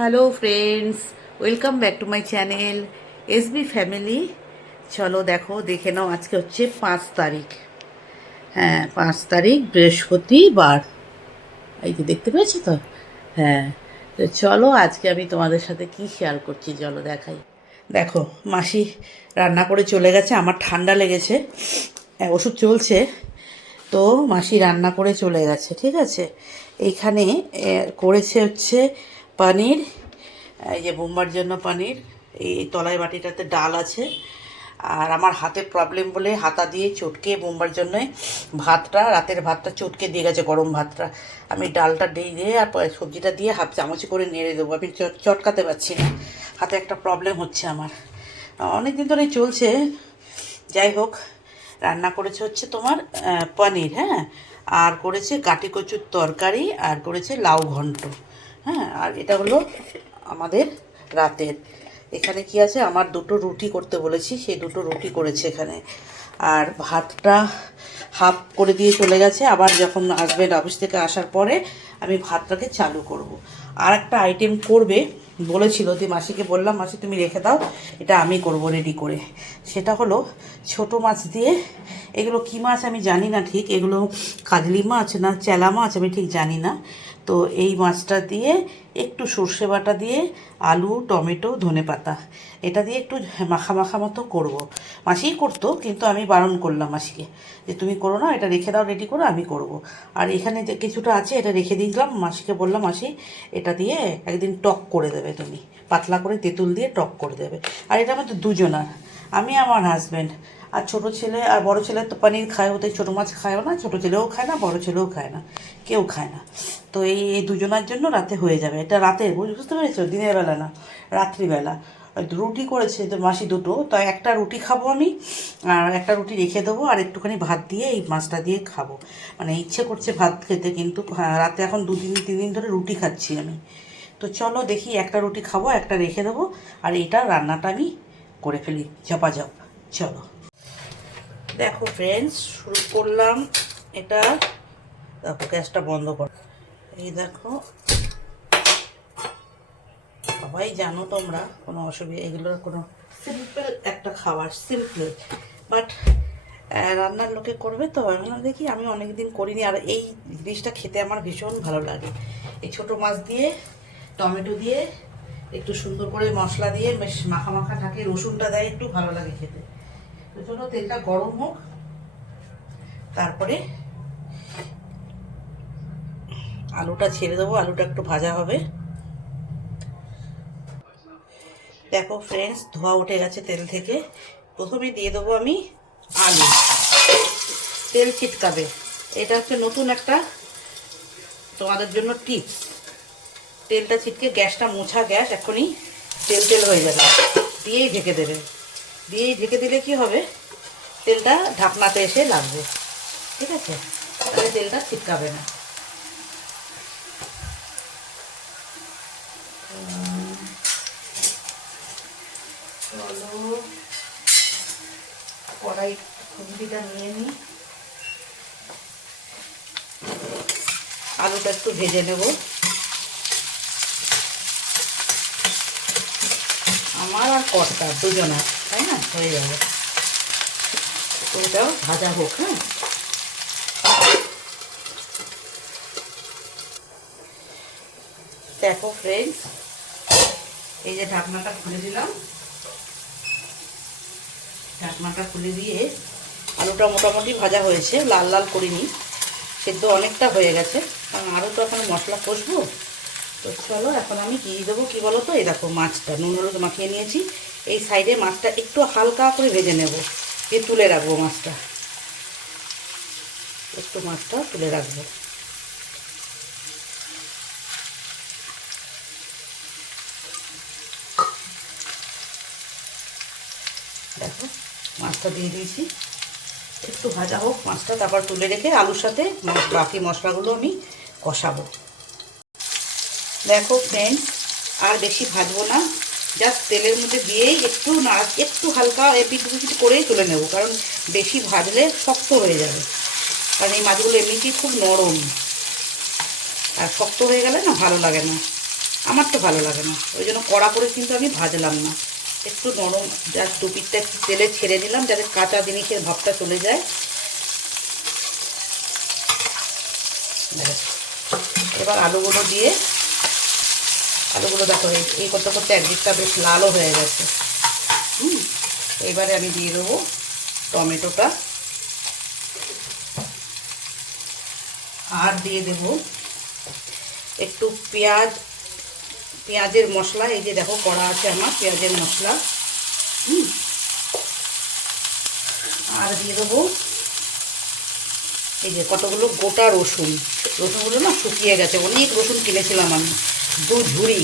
Hello friends, welcome back to my channel SB family. চলো দেখে নাও, আজকে হচ্ছে 5 তারিখ। হ্যাঁ, 5 তারিখ বৃহস্পতিবার। এই যে দেখতে পেয়েছো তো? হ্যাঁ, তো চলো আজকে আমি তোমাদের সাথে কি শেয়ার করছি চলো দেখাই। দেখো, মাসি রান্না করে চলে গেছে, আমার ঠান্ডা লেগেছে, ওষুধ চলছে। তো মাসি রান্না করে চলে গেছে, ঠিক আছে। এইখানে করেছে হচ্ছে পনির, এই যে বোম্বার জন্য পনির। এই তলায় বাটিটাতে ডাল আছে। আর আমার হাতে প্রবলেম বলে হাতা দিয়ে চটকে বোম্বার জন্য রাতের ভাতটা চটকে দিয়ে গেছে, গরম ভাতটা। আমি ডালটা দিয়ে আর সবজিটা দিয়ে হাফ চামচ করে নেড়ে দেবো। আমি চটকাতে পারছি না, হাতে একটা প্রবলেম হচ্ছে আমার, অনেক দিন ধরেই চলছে। যাই হোক, রান্না করেছে হচ্ছে তোমার পনির, হ্যাঁ, আর করেছে গাটি কচুর তরকারি, আর করেছে লাউ ঘন্ট। হ্যাঁ, আর এটা হলো আমাদের রাতের। এখানে কি আছে, আমার 2টো রুটি করতে বলেছি, সেই 2টো রুটি করেছে এখানে। আর ভাতটা হাফ করে দিয়ে চলে গেছে, আবার যখন আসবেন অফিস থেকে আসার পরে আমি ভাতটাকে চালু করব। আর একটা আইটেম করবে বলেছিল, যে মাসিকে বললাম, মাসি তুমি রেখে দাও, এটা আমি করব রেডি করে। সেটা হলো ছোট মাছ দিয়ে, এগুলো কী মাছ আমি জানি না ঠিক, এগুলো কাজলি মাছ না চেলা মাছ আমি ঠিক জানি না। তো এই মাছটা দিয়ে একটু সর্ষে বাটা দিয়ে আলু টমেটো ধনেপাতা এটা দিয়ে একটু মাখা মাখা মতো করবো। মাসিই করতো, কিন্তু আমি বারণ করলাম মাসিকে যে তুমি করো না, এটা রেখে দাও রেডি করে, আমি করব। আর এখানে যে কিছুটা আছে এটা রেখে দিয়েছিলাম, মাসিকে বললাম মাসি এটা দিয়ে একদিন টক করে দেবে, তুমি পাতলা করে তেঁতুল দিয়ে টক করে দেবে। আর এটা আমাদের দুজনার, আমি আমার হাজব্যান্ড আর ছোটো ছেলে। আর বড়ো ছেলে তো পনির খায়, ওদের ছোটো মাছ খায়ও না, ছোটো ছেলেও খায় না, বড়ো ছেলেও খায় না, কেউ খায় না। তো এই দুজনার জন্য রাতে হয়ে যাবে, এটা রাতে, বুঝতে পেরেছো, দিনের বেলা না, রাত্রিবেলা। রুটি করেছে তো মাসি 2টো, তাই একটা রুটি খাবো আমি, আর একটা রুটি রেখে দেবো, আর একটুখানি ভাত দিয়ে এই মাছটা দিয়ে খাবো। মানে ইচ্ছে করছে ভাত খেতে, কিন্তু রাতে এখন 2-3 দিন ধরে রুটি খাচ্ছি আমি। তো চলো দেখি, একটা রুটি খাবো, একটা রেখে দেবো, আর এটা রান্নাটা আমি করে ফেলি ঝপাঝপ। চলো দেখো ফ্রেন্ডস, শুরু করলাম এটা। দেখো গ্যাসটা বন্ধ কর। এই দেখো, সবাই জানো তোমরা, কোনো অসুবিধা, এগুলোর কোনো সিম্পল একটা খাবার, সিম্পল, বাট রান্নার লোকে করবে তো। আমি দেখি, আমি অনেক দিন করিনি, আর এই জিনিসটা খেতে আমার ভীষণ ভালো লাগে। এই ছোটো মাছ দিয়ে টমেটো দিয়ে একটু সুন্দর করে মশলা দিয়ে বেশ মাখা মাখা থাকে, রসুনটা দেয় একটু, ভালো লাগে খেতে। তো চলো তেলটা গরম হোক, তারপরে আলুটা ছেড়ে দেবো, আলুটা একটু ভাজা হবে। দেখো ফ্রেন্ডস, ধোয়া উঠে গেছে তেল থেকে। প্রথমে দিয়ে দেবো আমি আলু, তেল ছিটকাবে। এটা হচ্ছে নতুন একটা তোমাদের জন্য টিপস। তেলটা ছিটকে গ্যাসটা মোছা গ্যাস, এখনই তেল তেল হয়ে যাবে, দিয়েই ঢেকে দেবে। দিয়েই ঢেকে দিলে কি হবে, তেলটা ঢাকনাতে এসে লাগবে, ঠিক আছে, তাহলে তেলটা ছিটকাবে না। চলো কড়াই খুন্তিটা নিয়ে নিই, আলুটা একটু ভেজে নেব। আমার আর কর্তা দুজনা, তাই না, হয়ে যাবে। ওটাও ভাজা হোক। হ্যাঁ, দেখো ফ্রেন্ডস, এই যে ঢাকনাটা খুলে দিলাম, ঢাকনাটা খুলে দিয়ে আলুটা মোটামুটি ভাজা হয়েছে, লাল লাল করিনি, সেদ্ধ অনেকটা হয়ে গেছে, কারণ আরও তো এখন মশলা কষবো। তো চলো এখন আমি দিয়ে দেবো, কী বলো তো, এই দেখো মাছটা নুন হলুদ মাখিয়ে নিয়েছি। এই সাইডে মাছটা একটু হালকা করে ভেজে নেব, দিয়ে তুলে রাখবো মাছটা, একটু মাছটা তুলে রাখবো। দেখো মাছটা দিয়ে দিয়েছি, একটু ভাজা হোক মাছটা, তারপর তুলে রেখে আলুর সাথে বাকি মশলাগুলো আমি কষাবো। দেখো ফ্রেন্ডস, আর বেশি ভাজবো না, জাস্ট তেলের মধ্যে দিয়েই একটু হালকা এপিট পিট করেই তুলে নেব, কারণ বেশি ভাজলে শক্ত হয়ে যাবে। কারণ এই মাছগুলো এমনিতেই খুব নরম, আর শক্ত হয়ে গেলে না ভালো লাগে না। আমার তো ভালো লাগে না, ওই জন্য কড়া করে কিন্তু আমি ভাজলাম না, একটু নরম জাস্ট দু পিঠটা একটু তেলে ছেড়ে দিলাম যাতে কাঁচা জিনিসের ভাবটা চলে যায়। এবার আলুগুলো দিয়ে, আলুগুলো দেখো এই করতে করতে একদিকটা বেশ লালও হয়ে গেছে। এবারে আমি দিয়ে দেবো টমেটোটা, আর দিয়ে দেব একটু পেঁয়াজের মশলা। এই যে দেখো করা আছে আমার পেঁয়াজের মশলা। আর দিয়ে দেবো এই যে কতগুলো গোটা রসুনগুলো না শুকিয়ে গেছে, অনেক রসুন কিনেছিলাম আমি, 2 ঝুড়ি,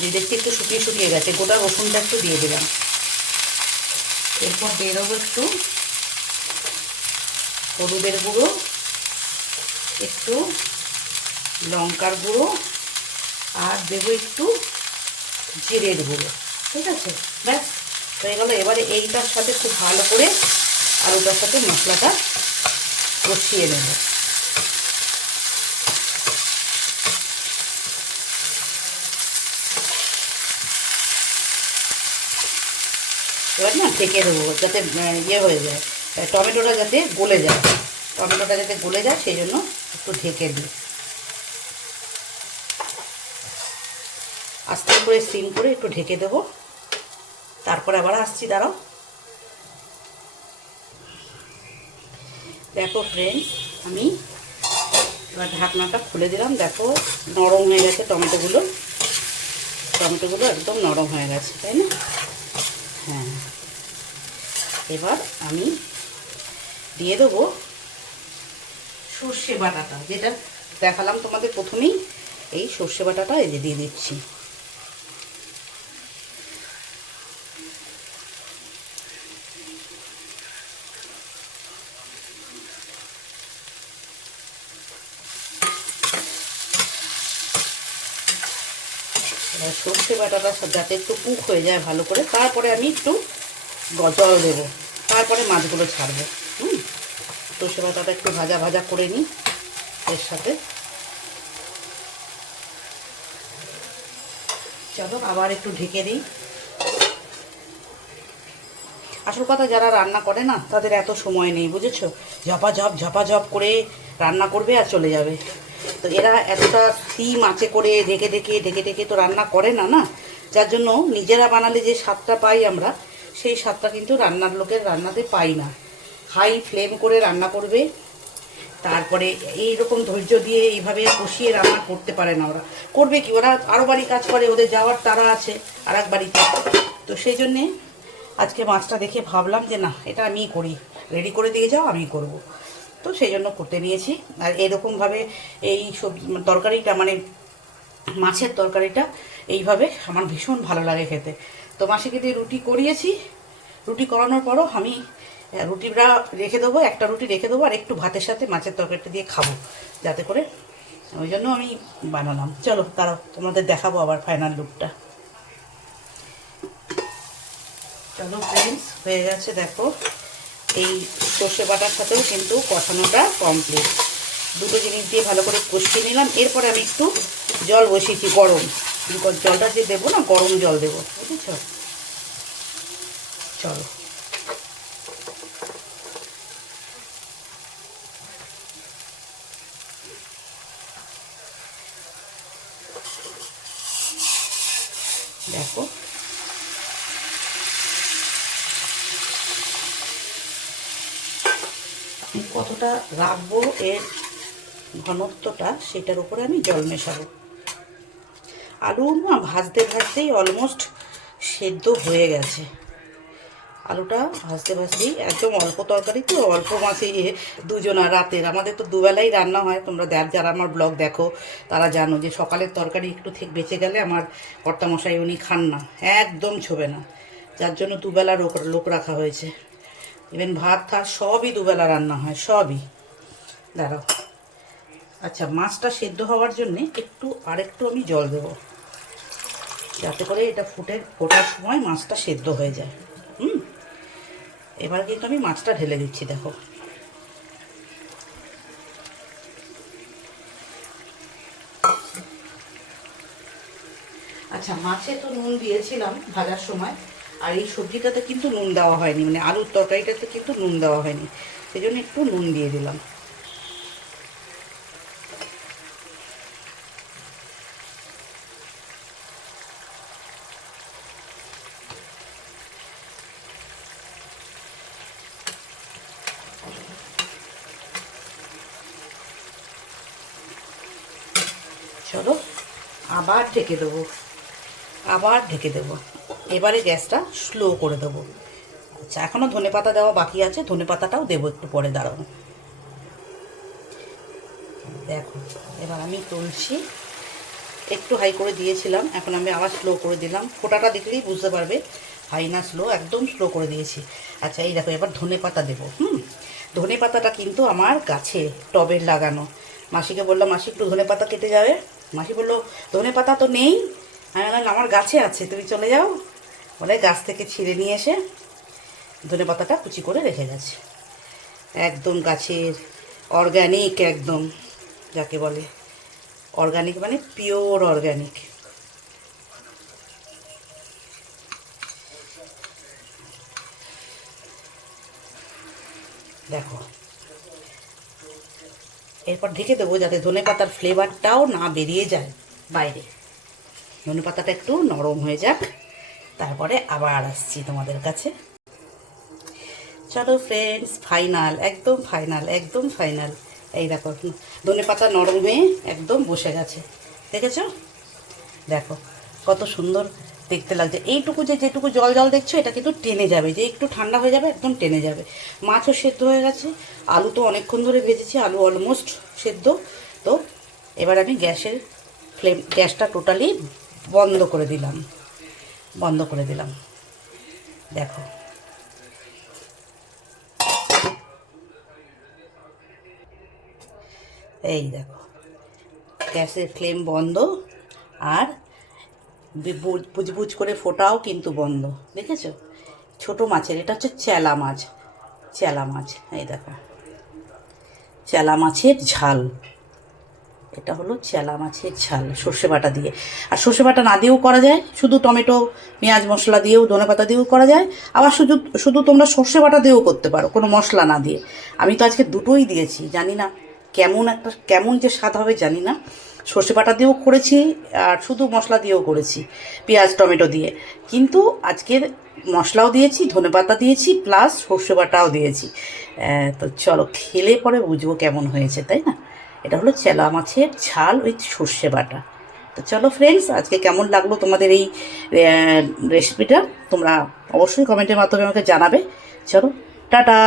যে দেখতে একটু শুকিয়ে শুকিয়ে গেছে, গোটা রসুনটা একটু দিয়ে দিলাম। এরপর দিয়ে দেবো একটু হলুদের গুঁড়ো, একটু লঙ্কার গুঁড়ো, আর দেবো একটু জিরের গুঁড়ো। ঠিক আছে, ব্যাস হয়ে গেল। এবারে এইটার সাথে খুব ভালো করে আলুটার সাথে মশলাটা কষিয়ে নেব। এবার না ঢেকে দেবো যাতে ইয়ে হয়ে যায়, টমেটোটা যাতে গলে যায়, সেই জন্য একটু ঢেকে দিই। আস্তে করে সিম করে একটু ঢেকে দেবো, তারপরে আবার আসছি, দাঁড়াও। দেখো ফ্রেন্ডস, আমি এবার ঢাকনাটা খুলে দিলাম। দেখো নরম হয়ে গেছে টমেটোগুলো একদম নরম হয়ে গেছে, তাই না? হ্যাঁ, এবার আমি দিয়ে দেবো সর্ষে বাটাটা, যেটা দেখালাম তোমাদের প্রথমেই, এই সর্ষে বাটাটা এই যে দিয়ে দিচ্ছি। সর্ষে বাটাটা যাতে একটু কুক হয়ে যায় ভালো করে, তারপরে আমি একটু জল দেবো, তারপরে মাছগুলো ছাড়বো। সর্ষে বাটাটা একটু ভাজা ভাজা করে নিই এর সাথে। চলো আবার একটু ঢেকে দিই। আসল কথা, যারা রান্না করে না তাদের এত সময় নেই, বুঝেছো? ঝপাঝপ করে রান্না করবে আর চলে যাবে। তো এরা এতটা সিম আঁচে করে ঢেকে ঢেকে তো রান্না করে না, যার জন্য নিজেরা বানালে যে স্বাদটা পাই আমরা, সেই স্বাদটা কিন্তু রান্নার লোকের রান্নাতে পাই না। হাই ফ্লেম করে রান্না করবে, তারপরে এইরকম ধৈর্য দিয়ে এইভাবে কষিয়ে রান্না করতে পারে না ওরা। করবে কি, ওরা আরও বাড়ি কাজ করে, ওদের যাওয়ার তারা আছে আর এক বাড়িতে। তো সেই জন্যে আজকে মাছটা দেখে ভাবলাম যে না, এটা আমিই করি, রেডি করে দিয়ে যাও, আমি করব। তো সেই জন্য করতে নিয়েছি। আর এরকমভাবে এই সবজি তরকারিটা, মানে মাছের তরকারিটা এইভাবে আমার ভীষণ ভালো লাগে খেতে। তো মাসিকে দিয়ে রুটি করিয়েছি, রুটি করানোর পরও আমি রুটিটা রেখে দেবো, একটা রুটি রেখে দেবো, আর একটু ভাতের সাথে মাছের তরকারিটা দিয়ে খাবো যাতে করে, ওই জন্য আমি বানালাম। চলো তারাও তোমাদের দেখাবো আবার ফাইনাল লুকটা। চলো ফ্রেন্ডস, হয়ে গেছে দেখো, এই সর্ষে বাটার সাথেও কিন্তু কষানোটা কমপ্লিট। দুটো জিনিস দিয়ে ভালো করে কষিয়ে নিলাম। এরপরে আমি একটু জল বসিয়েছি গরম, জলটা যে দেবো না, গরম জল দেবো, বুঝেছ? চলো দেখো, কতটা রাখবো এর ঘনত্বটা, সেটার উপরে আমি জল মেশাবো। আলু না ভাজতেই অলমোস্ট সেদ্ধ হয়ে গেছে। আলুটা ভাজতেই একদম অল্প তরকারি তো, অল্প মাছে দুজনা রাতের, আমাদের তো দুবেলাই রান্না হয়। তোমরা যারা আমার ব্লগ দেখো তারা জানো যে সকালের তরকারি একটু ঠিক বেঁচে গেলে আমার কর্তামশাই উনি খান না, একদম ছোবে না, যার জন্য দুবেলা লোক রাখা হয়েছে। ইভেন ভাত সবই দুবেলা রান্না হয়, সবই। দাঁড়াও, আচ্ছা, মাছটা সেদ্ধ হওয়ার জন্যে আরেকটু আমি জল দেবো, যাতে করে এটা ফোটার সময় মাছটা সেদ্ধ হয়ে যায়। এবার কিন্তু আমি মাছটা ঢেলে দিচ্ছি, দেখো। আচ্ছা, মাছে তো নুন দিয়েছিলাম ভাজার সময়, আর এই সবজিটাতে কিন্তু নুন দেওয়া হয়নি, মানে আলুর তরকারিটাতে কিন্তু নুন দেওয়া হয়নি, সেই জন্য একটু নুন দিয়ে দিলাম। চলো আবার ঢেকে দেবো, আবার ঢেকে দেবো। এবারে গ্যাসটা স্লো করে দেবো। আচ্ছা, এখনও ধনেপাতা দেওয়া বাকি আছে, ধনেপাতাটাও দেবো একটু পরে, দাঁড়ানো। দেখো এবার আমি তুলছি, একটু হাই করে দিয়েছিলাম, এখন আমি আবার স্লো করে দিলাম। ফোঁটাটা দেখলেই বুঝতে পারবে হাই না স্লো, একদম স্লো করে দিয়েছি। আচ্ছা, এই দেখো এবার ধনেপাতা দেবো। ধনেপাতাটা কিন্তু আমার গাছে টবের লাগানো। মাসিকে বললাম, মাসি একটু ধনেপাতা কেটে যাবে। মাসি বললো ধনেপাতা তো নেই। আমি বললাম আমার গাছে আছে, তুমি চলে যাও। বলে গাছ থেকে ছিঁড়ে নিয়ে এসে ধনেপাতাটা কুচি করে রেখে গেছে। একদম গাছের অর্গ্যানিক, একদম যাকে বলে অর্গানিক, মানে পিওর অর্গানিক। দেখো এরপর ঢেকে দেবো যাতে ধনেপাতার ফ্লেভারটাও না বেরিয়ে যায় বাইরে। ধনেপাতাটা একটু নরম হয়ে যাক, তারপরে আবার আসছি তোমাদের কাছে। চলো ফ্রেন্ডস, ফাইনাল, একদম ফাইনাল, একদম ফাইনাল। এই দেখো ধনেপাতা নরম হয়ে একদম বসে গেছে, দেখেছো? দেখো কত সুন্দর দেখতে লাগছে। এইটুকু যেটুকু জল জল দেখছো, এটা কিন্তু টেনে যাবে, যে একটু ঠান্ডা হয়ে যাবে একদম টেনে যাবে। মাছও সেদ্ধ হয়ে গেছে, আলু তো অনেকক্ষণ ধরে ভেজেছি, আলু অলমোস্ট সেদ্ধ। তো এবার আমি গ্যাসটা টোটালি বন্ধ করে দিলাম, বন্ধ করে দিলাম। দেখো এই দেখো গ্যাসের ফ্লেম বন্ধ, আর বুজবুজ করে ফোটাও কিন্তু বন্ধ, দেখেছো? ছোট মাছের, এটা হচ্ছে চেলা মাছ, চেলা মাছ। এই দেখো চেলা মাছের ঝাল, এটা হলো চেলা মাছের ঝাল সর্ষে বাটা দিয়ে। আর সর্ষে বাটা না দিয়েও করা যায়, শুধু টমেটো পেঁয়াজ মশলা দিয়েও, ধনেপাতা দিয়েও করা যায়। আবার শুধু শুধু তোমরা সর্ষে বাটা দিয়েও করতে পারো, কোনো মশলা না দিয়ে। আমি তো আজকে দুটোই দিয়েছি, জানি না কেমন যে স্বাদ হবে জানি না। সর্ষে বাটা দিয়েও করেছি, আর শুধু মশলা দিয়েও করেছি, পেঁয়াজ টমেটো দিয়ে। কিন্তু আজকের মশলাও দিয়েছি, ধনেপাতা দিয়েছি, প্লাস সর্ষে বাটাও দিয়েছি। তো চলো খেলে পরে বুঝবো কেমন হয়েছে, তাই না? এটা হলো চেলা মাছের ঝাল উইথ সর্ষে বাটা। তো চলো ফ্রেন্ডস, আজকে কেমন লাগলো তোমাদের এই রেসিপিটা তোমরা অবশ্যই কমেন্টের মাধ্যমে আমাকে জানাবে। চলো টাটা।